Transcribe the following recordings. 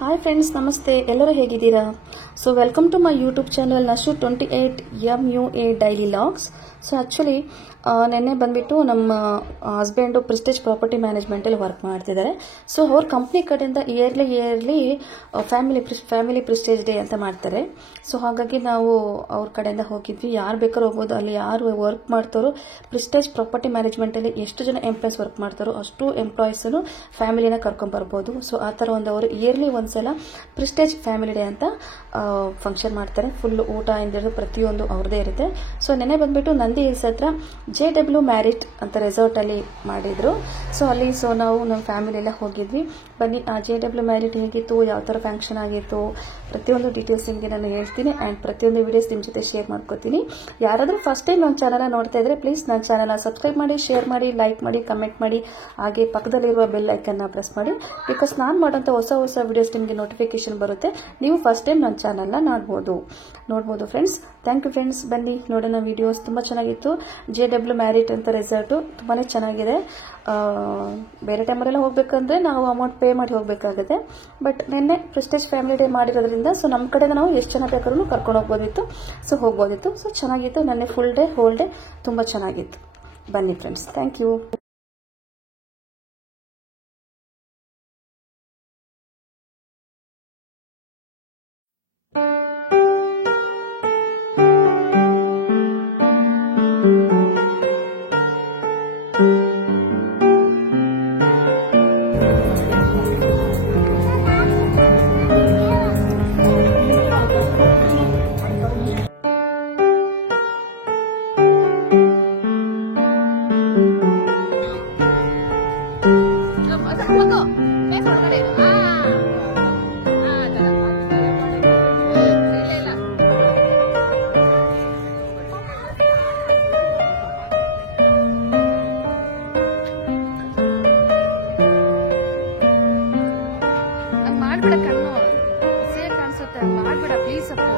Hi friends, ನಮಸ್ತೆ. ಎಲ್ಲರೂ ಹೇಗಿದ್ದೀರಾ? So welcome to my YouTube channel Nashu 28 MUA daily logs. So actually ನೆನ್ನೆ ಬಂದ್ಬಿಟ್ಟು ನಮ್ಮ ಹಸ್ಬೆಂಡು ಪ್ರೆಸ್ಟೀಜ್ ಪ್ರಾಪರ್ಟಿ ಮ್ಯಾನೇಜ್ಮೆಂಟಲ್ಲಿ ವರ್ಕ್ ಮಾಡ್ತಿದ್ದಾರೆ. ಸೊ ಅವ್ರ ಕಂಪ್ನಿ ಕಡೆಯಿಂದ ಇಯರ್ಲಿ ಫ್ಯಾಮಿಲಿ ಪ್ರೆಸ್ಟೀಜ್ ಡೇ ಅಂತ ಮಾಡ್ತಾರೆ. ಸೊ ಹಾಗಾಗಿ ನಾವು ಅವ್ರ ಕಡೆಯಿಂದ ಹೋಗಿದ್ವಿ. ಯಾರು ಬೇಕಾದ್ರೂ ಹೋಗ್ಬೋದು. ಅಲ್ಲಿ ಯಾರು ವರ್ಕ್ ಮಾಡ್ತಾರೋ, ಪ್ರೆಸ್ಟೀಜ್ ಪ್ರಾಪರ್ಟಿ ಮ್ಯಾನೇಜ್ಮೆಂಟಲ್ಲಿ ಎಷ್ಟು ಜನ ಎಂಪ್ಲಾಯ್ಸ್ ವರ್ಕ್ ಮಾಡ್ತಾರೋ ಅಷ್ಟು ಎಂಪ್ಲಾಯೀಸನ್ನು ಫ್ಯಾಮಿಲಿನ ಕರ್ಕೊಂಡ್ಬರ್ಬೋದು. ಸೊ ಆ ಥರ ಅವರು ಇಯರ್ಲಿ ಒಂದ್ಸಲ ಪ್ರೆಸ್ಟೀಜ್ ಫ್ಯಾಮಿಲಿ ಡೇ ಅಂತ ಫಂಕ್ಷನ್ ಮಾಡ್ತಾರೆ. ಫುಲ್ ಊಟ ಇಂದ ಪ್ರತಿಯೊಂದು ಅವ್ರದ್ದೇ ಇರುತ್ತೆ. ಸೊ ನೆನೆ ಬಂದ್ಬಿಟ್ಟು ನಂದಿ ಹಿಲ್ಸ್ ಹತ್ರ JW ಮ್ಯಾರಿಟ್ ಅಂತ ರೆಸಾರ್ಟ್ ಅಲ್ಲಿ ಮಾಡಿದ್ರು. ಸೊ ನಾವು ನಮ್ಮ ಫ್ಯಾಮಿಲಿ ಎಲ್ಲ ಹೋಗಿದ್ವಿ. ಬನ್ನಿ, ಆ JW ಮ್ಯಾರಿಟ್ ಹೇಗಿತ್ತು, ಯಾವ ತರ ಫಂಕ್ಷನ್ ಆಗಿತ್ತು, ಪ್ರತಿಯೊಂದು ಡೀಟೇಲ್ಸ್ ನಿಮಗೆ ನಾನು ಹೇಳ್ತೀನಿ. ಅಂಡ್ ಪ್ರತಿಯೊಂದು ವಿಡಿಯೋಸ್ ನಿಮ್ಮ ಜೊತೆ ಶೇರ್ ಮಾಡ್ಕೋತೀನಿ. ಯಾರಾದರೂ ಫಸ್ಟ್ ಟೈಮ್ ನನ್ನ ಚಾನಲ್ ನೋಡ್ತಾ ಇದ್ರೆ ಪ್ಲೀಸ್ ನನ್ನ ಚಾನಲ್ ಸಬ್ಸ್ಕ್ರೈಬ್ ಮಾಡಿ, ಶೇರ್ ಮಾಡಿ, ಲೈಕ್ ಮಾಡಿ, ಕಮೆಂಟ್ ಮಾಡಿ, ಹಾಗೆ ಪಕ್ಕದಲ್ಲಿರುವ ಬೆಲ್ ಐಕನ್ನ ಪ್ರೆಸ್ ಮಾಡಿ. ಬಿಕಾಸ್ ನಾನು ಮಾಡೋಂಥ ಹೊಸ ವಿಡಿಯೋಸ್ ನಿಮಗೆ ನೋಟಿಫಿಕೇಶನ್ ಬರುತ್ತೆ. ನೀವು ಫಸ್ಟ್ ಟೈಮ್ ನನ್ನ ಚಾನಲ್ನ ನೋಡ್ಬೋದು ಫ್ರೆಂಡ್ಸ್. Thank you friends. ಬನ್ನಿ ನೋಡೋಣ ವಿಡಿಯೋಸ್. ತುಂಬ ಚೆನ್ನಾಗಿತ್ತು. JW ಮ್ಯಾರಿಟ್ ಅಂತ ರೆಸಾರ್ಟು ತುಂಬಾ ಚೆನ್ನಾಗಿದೆ. ಬೇರೆ ಟೈಮಲ್ಲೆಲ್ಲ ಹೋಗ್ಬೇಕಂದ್ರೆ ನಾವು ಅಮೌಂಟ್ ಪೇ ಮಾಡಿ ಹೋಗಬೇಕಾಗುತ್ತೆ. ಬಟ್ ನಿನ್ನೆ ಪ್ರೆಸ್ಟೀಜ್ ಫ್ಯಾಮಿಲಿ ಡೇ ಮಾಡಿರೋದ್ರಿಂದ ಸೊ ನಮ್ಮ ಕಡೆಯಿಂದ ನಾವು ಎಷ್ಟು ಜನ ಬೇಕಾದ್ರೂ ಕರ್ಕೊಂಡು ಹೋಗ್ಬೋದಿತ್ತು. ಸೊ ಚೆನ್ನಾಗಿತ್ತು. ನೆನ್ನೆ ಹೋಲ್ ಡೇ ತುಂಬ ಚೆನ್ನಾಗಿತ್ತು. ಬನ್ನಿ ಫ್ರೆಂಡ್ಸ್. Thank you. ಮಾಡ್ಬಿಡ ಕಣ್ಣು ಸೇರ್ ಕಾಣಿಸುತ್ತೆ. ಮಾಡ್ಬಿಡ ಪ್ಲೀಸ್ ಅಪ್ಪು.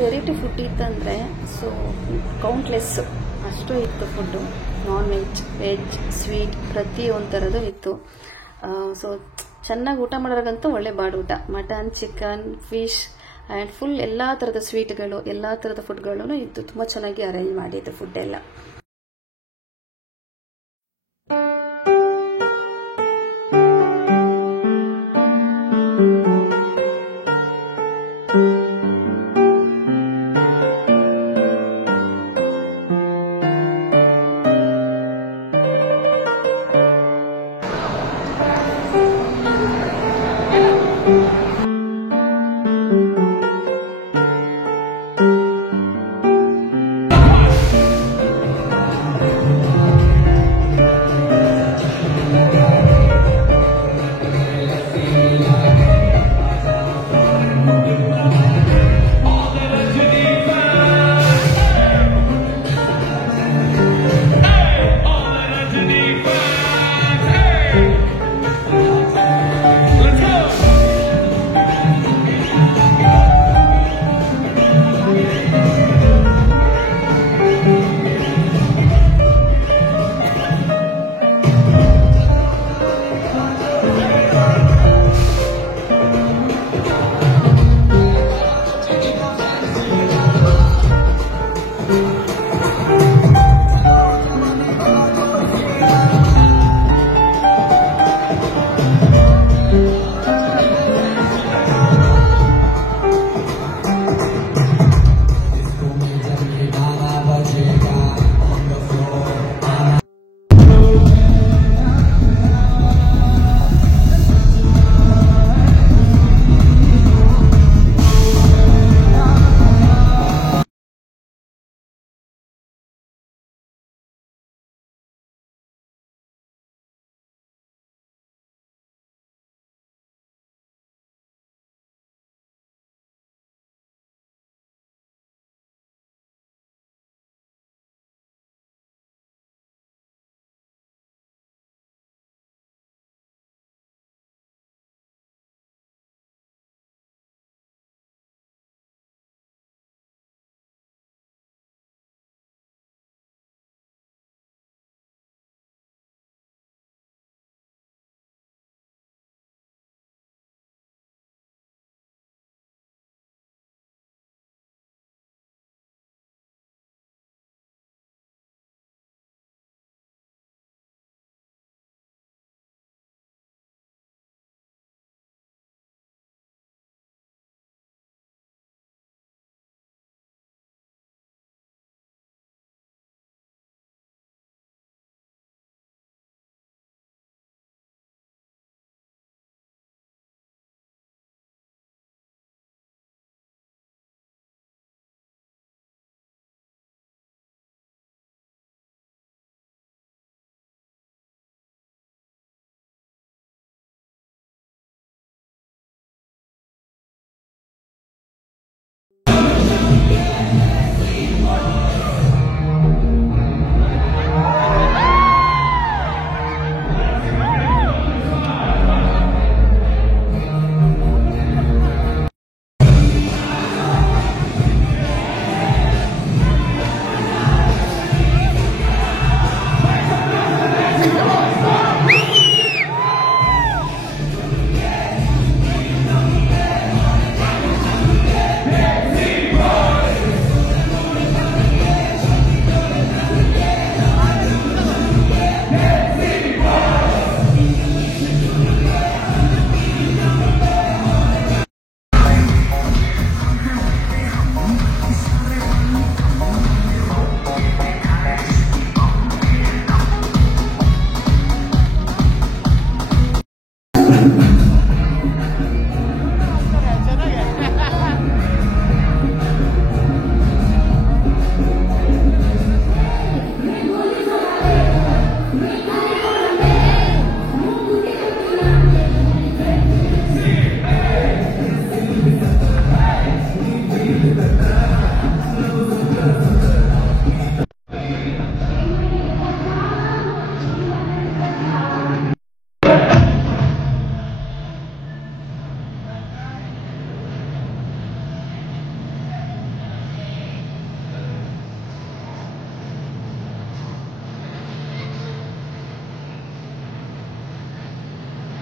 ವೆರೈಟಿ ಫುಡ್ ಇತ್ತಂದರೆ ಸೊ ಕೌಂಟ್ಲೆಸ್ ಅಷ್ಟು ಇತ್ತು food. Non veg, veg, sweet ಪ್ರತಿಯೊಂದು ಥರದ್ದು ಇತ್ತು. ಸೊ ಚೆನ್ನಾಗಿ ಊಟ ಮಾಡೋರಿಗಂತೂ ಒಳ್ಳೆ ಬಾಡೂಟ. Mutton, chicken, fish and full ಎಲ್ಲ ಥರದ ಸ್ವೀಟ್ಗಳು, ಎಲ್ಲ ಥರದ ಫುಡ್ಗಳೂ ಇತ್ತು. ತುಂಬ ಚೆನ್ನಾಗಿ ಅರೇಂಜ್ ಮಾಡಿತ್ತು ಫುಡ್ ಎಲ್ಲ.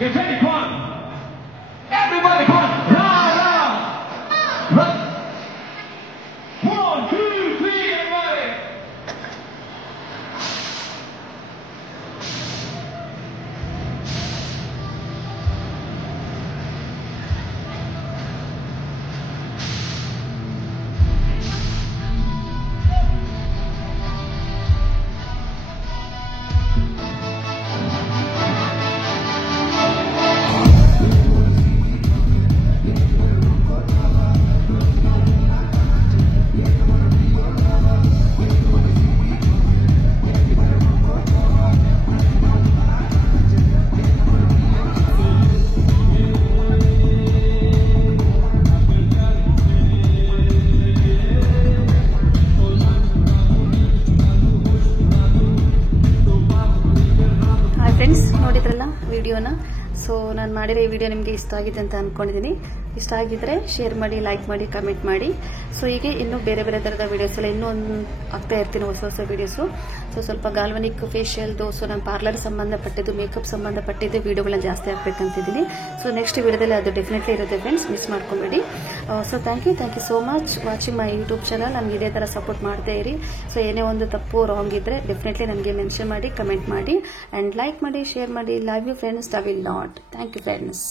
Get ready, come on. Everybody, come on. Run. 1, 2, 3, everybody. Friends, ನೋಡಿದ್ರಲ್ಲ ವಿಡಿಯೋನ. ಸೊ ನಾನು ಮಾಡಿರೋ ಈ ವಿಡಿಯೋ ನಿಮಗೆ ಇಷ್ಟ ಆಗಿದೆ ಅಂತ ಅಂದ್ಕೊಂಡಿದ್ದೀನಿ. ಇಷ್ಟ ಆಗಿದ್ರೆ ಶೇರ್ ಮಾಡಿ, ಲೈಕ್ ಮಾಡಿ, ಕಮೆಂಟ್ ಮಾಡಿ. ಸೊ ಹೀಗೆ ಇನ್ನೂ ಬೇರೆ ಬೇರೆ ಥರದ ವೀಡಿಯೋಸ್ ಎಲ್ಲ ಇನ್ನೂ ಆಗ್ತಾ ಇರ್ತೀನಿ, ಹೊಸ ಹೊಸ ವೀಡಿಯೋಸು. ಸೊ ಸ್ವಲ್ಪ ಗಾಲ್ವನಿಕ್ ಫೇಶಿಯಲ್ದು, ಸೊ ನಾನು ಪಾರ್ಲರ್ ಸಂಬಂಧಪಟ್ಟಿದ್ದು, ಮೇಕಪ್ ಸಂಬಂಧಪಟ್ಟಿದ್ದು ವೀಡಿಯೋಗಳನ್ನ ಜಾಸ್ತಿ ಹಾಕ್ಬೇಕಂತಿದ್ದೀನಿ. ಸೊ ನೆಕ್ಸ್ಟ್ ವಿಡಿಯೋದಲ್ಲಿ ಅದು ಡೆಫಿನೆಟ್ಲಿ ಇರುತ್ತೆ ಫ್ರೆಂಡ್ಸ್, ಮಿಸ್ ಮಾಡ್ಕೊಬೇಡಿ. So thank you so much watching my YouTube channel. ನಮ್ಗೆ ಇದೇ ಥರ ಸಪೋರ್ಟ್ ಮಾಡ್ತಾ ಇರಿ. ಸೊ ಏನೇ ಒಂದು ತಪ್ಪು ರಾಂಗ್ ಇದ್ರೆ ಡೆಫಿನೆಟ್ಲಿ ನನಗೆ ಮೆನ್ಷನ್ ಮಾಡಿ, ಕಮೆಂಟ್ ಮಾಡಿ, ಆ್ಯಂಡ್ ಲೈಕ್ ಮಾಡಿ, ಶೇರ್ ಮಾಡಿ. Love you friends, love will not. Thank you friends.